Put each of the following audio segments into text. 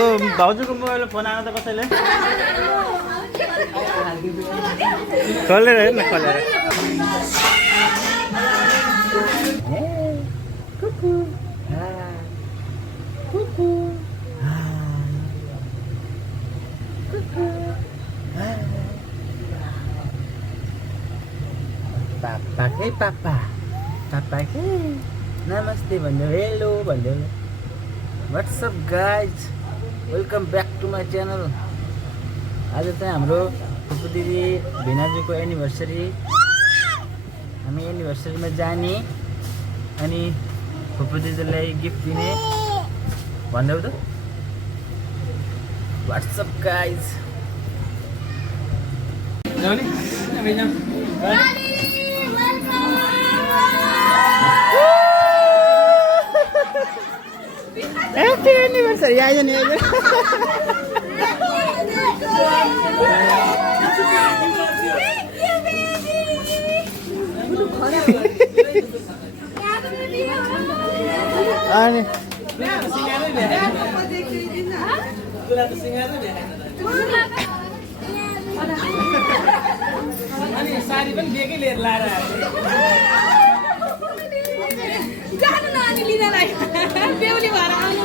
ओ भाउजूको मोबाइलमा फोन आएको त कसैले खोलेर हेर् न खोलेर पापा के पापा पापा के नमस्ते भन्यो हेलो भन्यो what's up guys welcome back to my channel आज चाहिँ हाम्रो फुपू दिदी भिनाजुको एनिभर्सरी हामी एनिभर्सरीमा जाने अनि फुपू दिदीलाई गिफ्ट दिने भन्दैउ त what's up guys Happy anniversary! Ayan, ayan. Ani. Ani sari पनि बेकै लिएर लाएर जानु न अनि लिनलाई बेउली भएर आउनु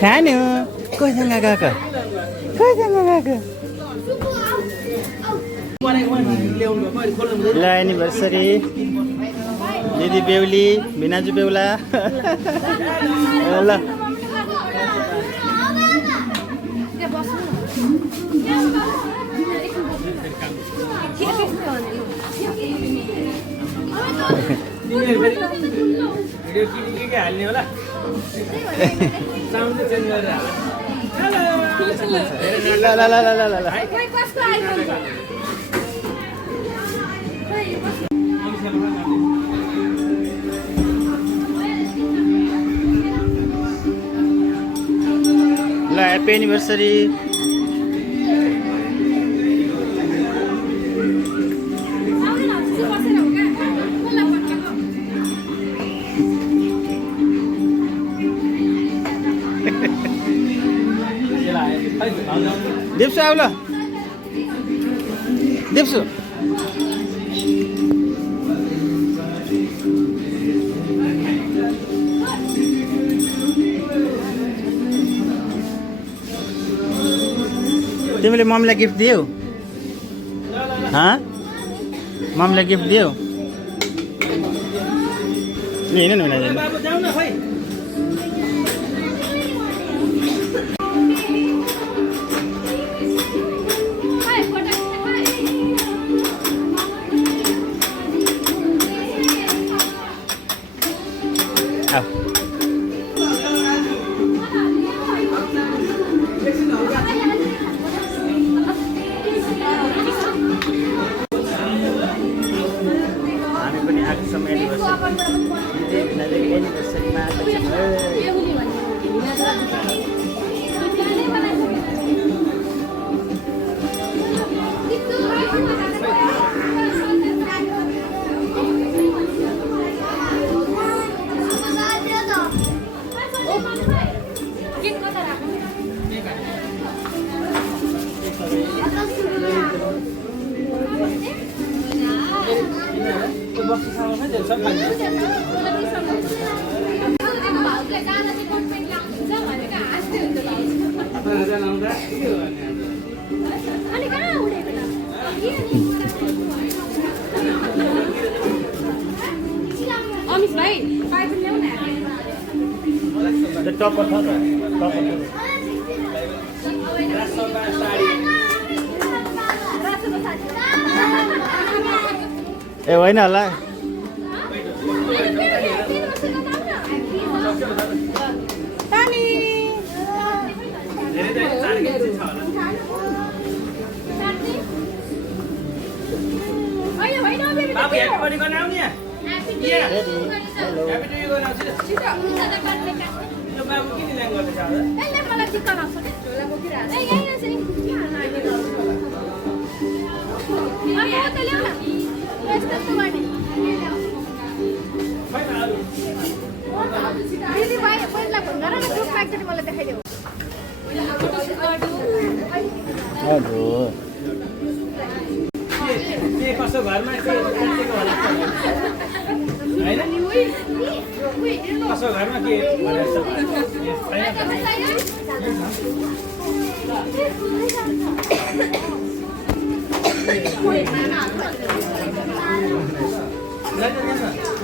खाने हो कोसँग गएको ल एनिभर्सरी दिदी बेहुली भिनाजु बेहुला ल भिडियो के हाल्ने होला साउन्ड चेन्ज गरेर ल ल ल ल ल ल ल ह्याप्पी एनिभर्सरी दिप्सु आऊ ल दिप्सु तिमीले मम्मीलाई गिफ्ट दियौ मम्मीलाई गिफ्ट दियौ हिँड न बाबु जाऊ न खोइ हामी पनि आएको छौँ एनिभर्सरीमा आएको अमित भाइ पाइपुन ल्याउ न टपर छ ए होइन होला बाबु ह्याप्पी बर्थडे गर्न आउने ह्याप्पी टु यु गर्न आउँछ यो बाबु किन ल्याङ गर्दैछ होला त्यसले मलाई चिकन आउँछ के झोला बोकिरहेछ ए यही छ नि अनि त ल्याउ न यस्तो गर्ने खै न अरु दिदी भाइ पहिला भन्दा र ग्रुप एक्चुअली मलाई देखाइदेऊ हजुर के कसो घरमा के काटेको होला हैन कसो घरमा के भनेछ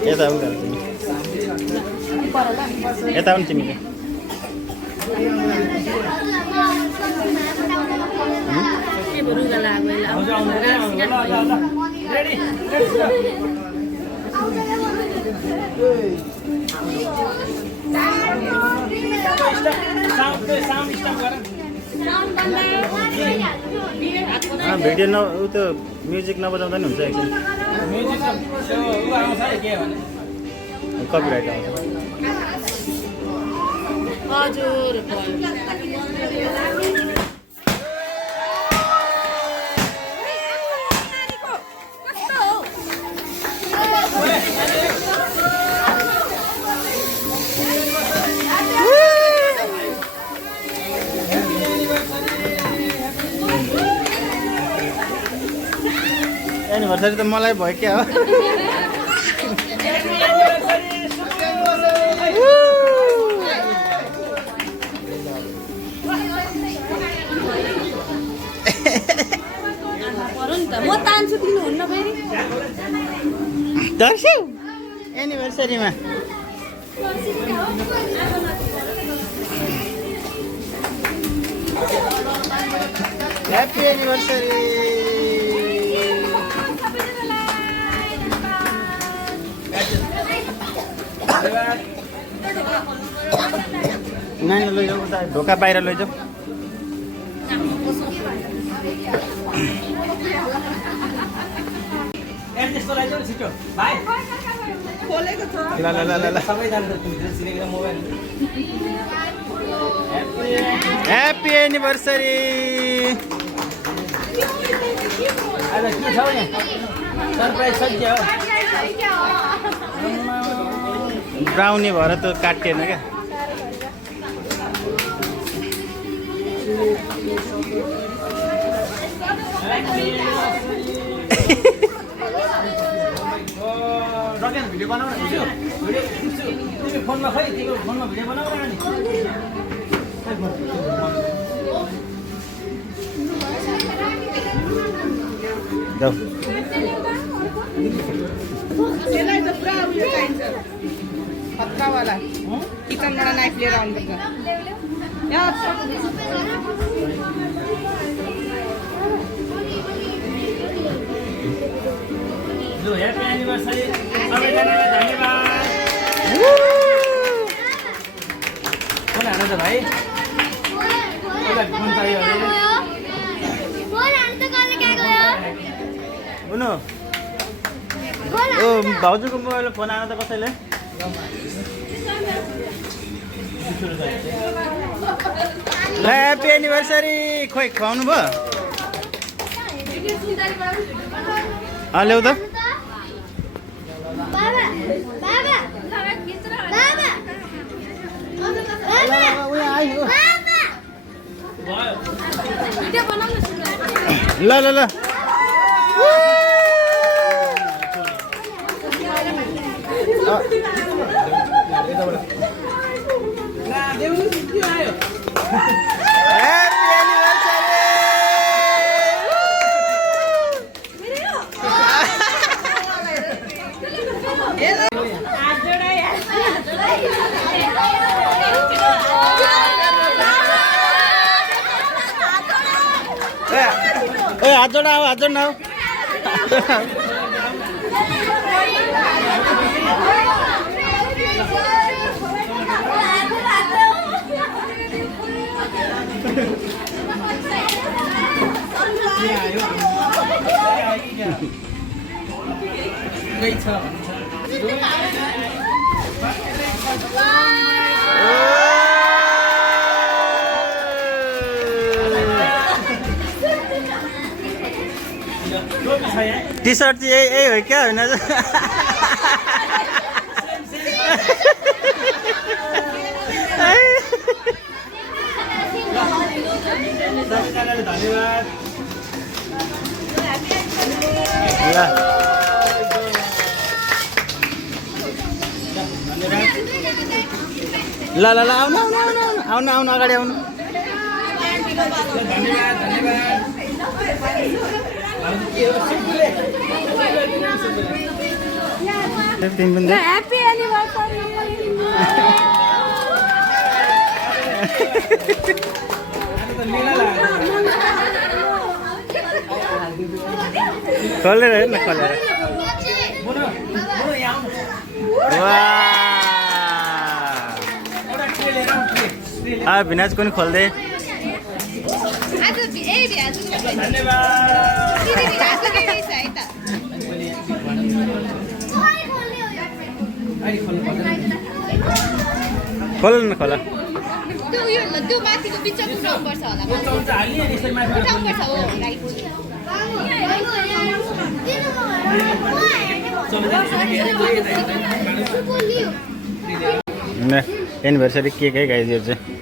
यता आऊ यता आऊ तिमीले रेडी साउन्ड स्टप गर भिडियो न उ त म्युजिक नबजाउँदा नि हुन्छ एकछिन म्युजिक त्यो उ आउँछ है के भने कपिराइट आउँछ हजुर एनिभर्सरी त मलाई भयो क्या हो म तान्छु दिनुहुन्न फेरि दर्शौ एनिभर्सरीमा ह्याप्पी एनिभर्सरी नानी लैजाऊ उता ढोका बाहिर लैजाऊ एड्रेस तो लाइदिनु छिटो भाइ खोलेको छ ल ल ल ल ल सबैजना सिलेको मोबाइल ह्याप्पी एनिभर्सरी आज के छ यहाँ सरप्राइज सज्ज हो ब्राउनी भएर त काटिएन क्या भिडियो बनाउन तिमी फोनमा खै तिम्रो फोनमा भिडियो बनाउन नि जाऊ त्यसलाई त पुरा उयो चाहिन्छ हत्कावाला किचनबाट नाइफ लिएर आउनुपर्छ लु ह्याप्पी एनिभर्सरी सबैजनालाई धन्यवाद फोन हाल्नु त भाइ कसलाई फोन चाहियो अरे बुनु ओ भाउजूको मोबाइलमा फोन आएन त कसैले ल ह्याप्पी एनिभर्सरी खोइ खुवाउनु भयो ल्याउ त ल ल ल ह्याप्पी एनिभर्सरी ए हात जोड आऊ हात जोड न गई छ टी सर्ट चाहिँ यही हो क्या होइन सबैजनाले धन्यवाद ल ल ल आउनु आउनु आउनु आउनु आउनु अगाडि आउनु धन्यवाद धन्यवाद के हो सिम्पले तिमी पनि दे। ह्याप्पी एनिभर्सरी खोलेर हेर् न खोलेर वाह भिनाजको नि खोल्दै आज ए आज धन्यवाद आज के रहेछ है त खोल न खोला त्यो उयो त्यो माथिको बिचमा उठाउनुपर्छ होला उठाउँछ हाल्ने अनि यसरी माथि उठाउनुपर्छ हो राइट एनिभर्सरी केक है गाइजहरू चाहिँ